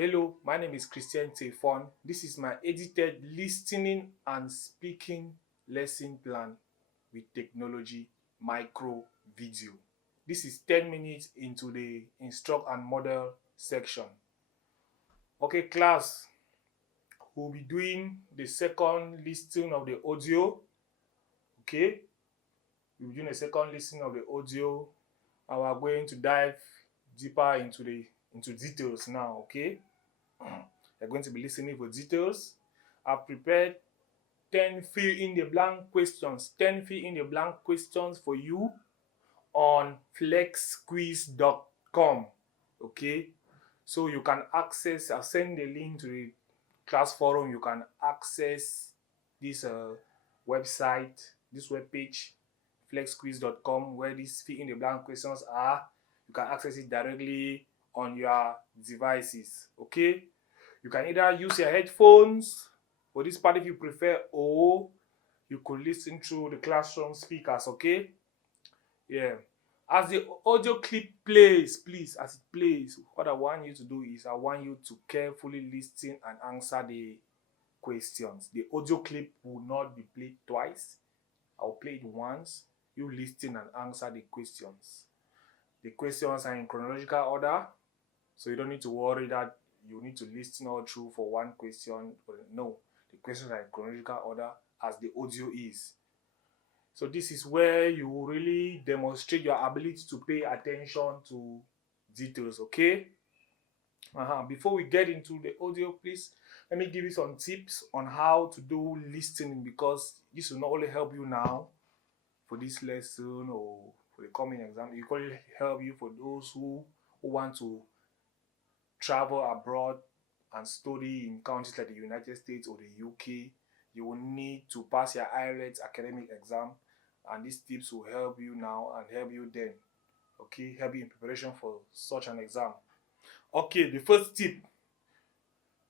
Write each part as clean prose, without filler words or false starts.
Hello, my name is Christian Tefon. This is my edited listening and speaking lesson plan with technology micro video. This is 10 minutes into the instruct and model section. Okay, class, we'll be doing the second listening of the audio. Okay, we'll be doing a second listening of the audio and we're going to dive deeper into details now. Okay. You're going to be listening for details. I've prepared 10 fill in the blank questions, 10 fill in the blank questions for you on flexquiz.com. Okay, so you can access, I'll send the link to the class forum. You can access this website, this webpage, flexquiz.com, where these fill in the blank questions are. You can access it directly on your devices. Okay, you can either use your headphones for this part if you prefer, or you could listen through the classroom speakers. Okay, yeah. As the audio clip plays, please, as it plays, what I want you to do is I want you to carefully listen and answer the questions. The audio clip will not be played twice. I'll play it once. You listen and answer the questions. The questions are in chronological order, so you don't need to worry that you need to listen all through for one question. No, the questions are in chronological order as the audio is. So this is where you really demonstrate your ability to pay attention to details. Okay. Before we get into the audio, please let me give you some tips on how to do listening, because this will not only help you now for this lesson or for the coming exam. It will help you for those who want to travel abroad and study in countries like the United States or the UK. You will need to pass your IELTS academic exam, and these tips will help you now and help you then. Okay, help you in preparation for such an exam. Okay, the first tip: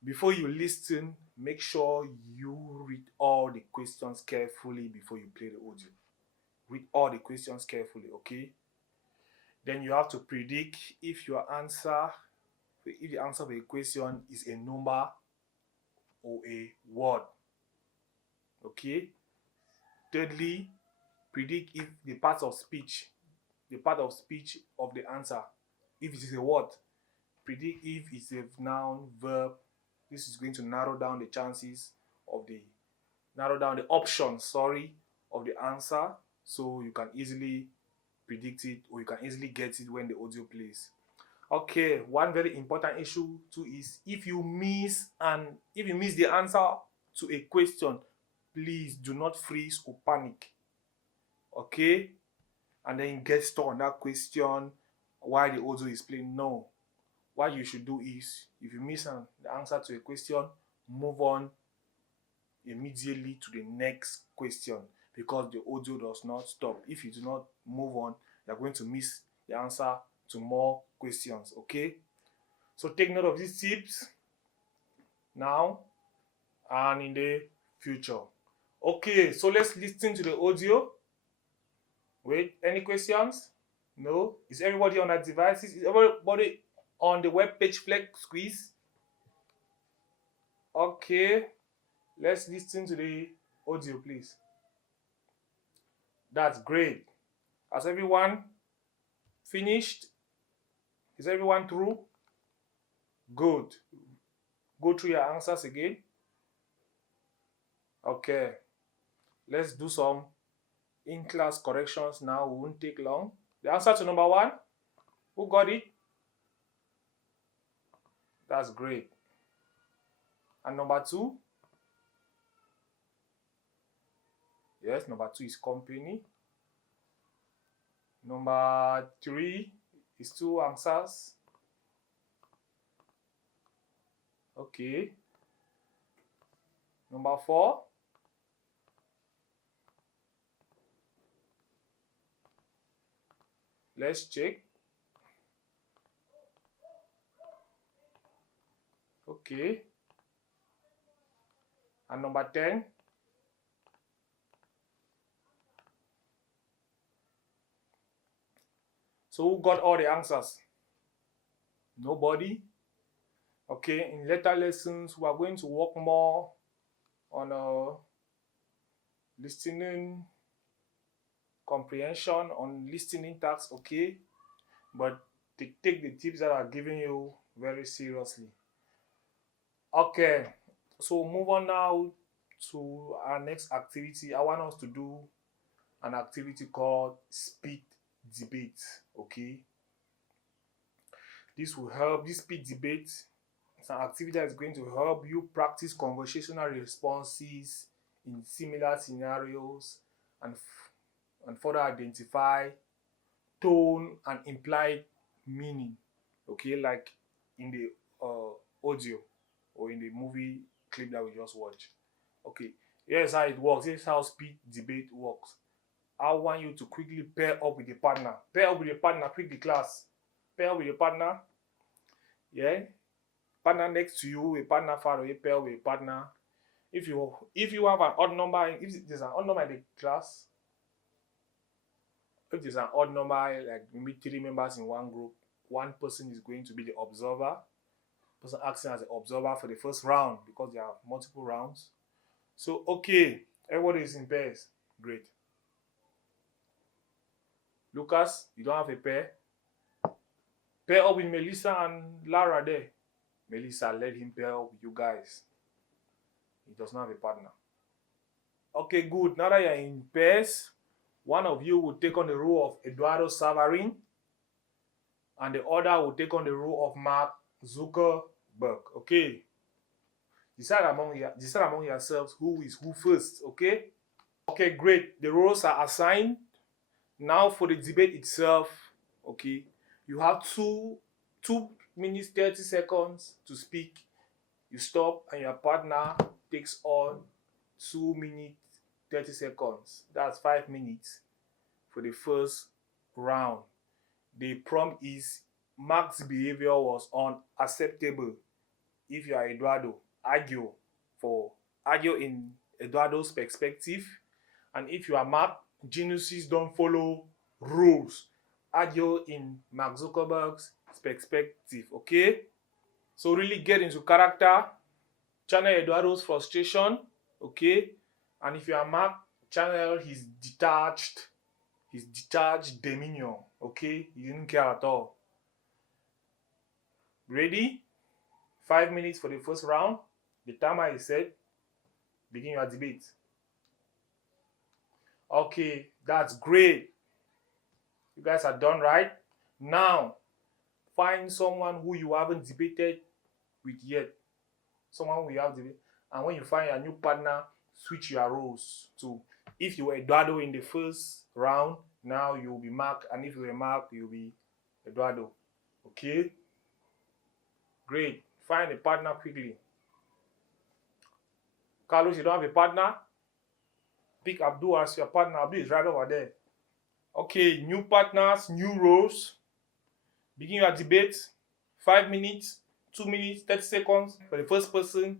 before you listen, make sure you read all the questions carefully before you play the audio. Read all the questions carefully. Okay, then you have to predict if the answer of a question is a number or a word. Okay. Thirdly, predict if the part of speech of the answer, if it is a word, predict if it's a noun, verb. This is going to narrow down the options, of the answer, so you can easily predict it, or you can easily get it when the audio plays. Okay, one very important issue too is if you miss the answer to a question, please do not freeze or panic. Okay, and then get stuck on that question while the audio is playing. No, what you should do is, if you miss the answer to a question, move on immediately to the next question, because the audio does not stop. If you do not move on, you're going to miss the answer to more questions. Okay, so take note of these tips now and in the future. Okay, so let's listen to the audio. Wait, any questions? No? Is everybody on their devices? Is everybody on the web page Flex Quiz? Okay, let's listen to the audio, please. That's great. Has everyone finished? Is everyone through? Good. Go through your answers again. Okay, let's do some in-class corrections now. We won't take long. The answer to number 1, who got it? That's great. And number 2? Yes, number 2 is company. Number 3 is 2 answers. Okay. Number 4? Let's check. Okay. And number 10? So who got all the answers? Nobody? Okay, in later lessons, we are going to work more on listening comprehension, on listening tasks, okay? But take the tips that are giving you very seriously. Okay, so move on now to our next activity. I want us to do an activity called speed debate, okay? This speed debate is an activity that is going to help you practice conversational responses in similar scenarios and, and further identify tone and implied meaning, okay, like in the audio or in the movie clip that we just watched. Okay, here's how it works. Here's how speed debate works. I want you to quickly pair up with a partner. Pair up with a partner, quickly, class. Pair up with a partner. Yeah. Partner next to you, a partner far away, pair with a partner. If you have an odd number, if there's an odd number in the class, if there's an odd number, like maybe 3 members in one group, one person is going to be the observer. Person acting as the observer for the first round because there are multiple rounds. So, okay, everybody is in pairs. Great. Lucas, you don't have a pair? Pair up with Melissa and Lara there. Melissa, let him pair up with you guys. He does not have a partner. Okay, good. Now that you're in pairs, one of you will take on the role of Eduardo Savarin, and the other will take on the role of Mark Zuckerberg. Okay. Decide among yourselves who is who first. Okay. Okay, great. The roles are assigned. Now for the debate itself, okay, you have 2 minutes 30 seconds to speak. You stop and your partner takes on 2 minutes 30 seconds. That's 5 minutes for the first round. The prompt is Mark's behavior was unacceptable. If you are Eduardo, argue in Eduardo's perspective. And if you are Mark, geniuses don't follow rules. Argue in Mark Zuckerberg's perspective, okay? So really get into character, channel Eduardo's frustration, okay? And if you are Mark, channel his detached demeanor, okay? He didn't care at all. Ready? 5 minutes for the first round. The timer is set. Begin your debate. Okay, that's great. You guys are done, right? Now, find someone who you haven't debated with yet. Someone who you have debated. And when you find your new partner, switch your roles. So, if you were Eduardo in the first round, now you'll be Mark. And if you were Mark, you'll be Eduardo. Okay? Great. Find a partner quickly. Carlos, you don't have a partner? Pick Abdul as your partner. Abdul is right over there. Okay, new partners, new roles. Begin your debate. 5 minutes, 2 minutes, 30 seconds for the first person.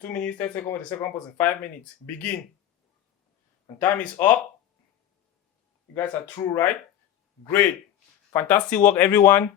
2 minutes, 30 seconds for the second person. 5 minutes. Begin. And time is up. You guys are through, right? Great. Fantastic work, everyone.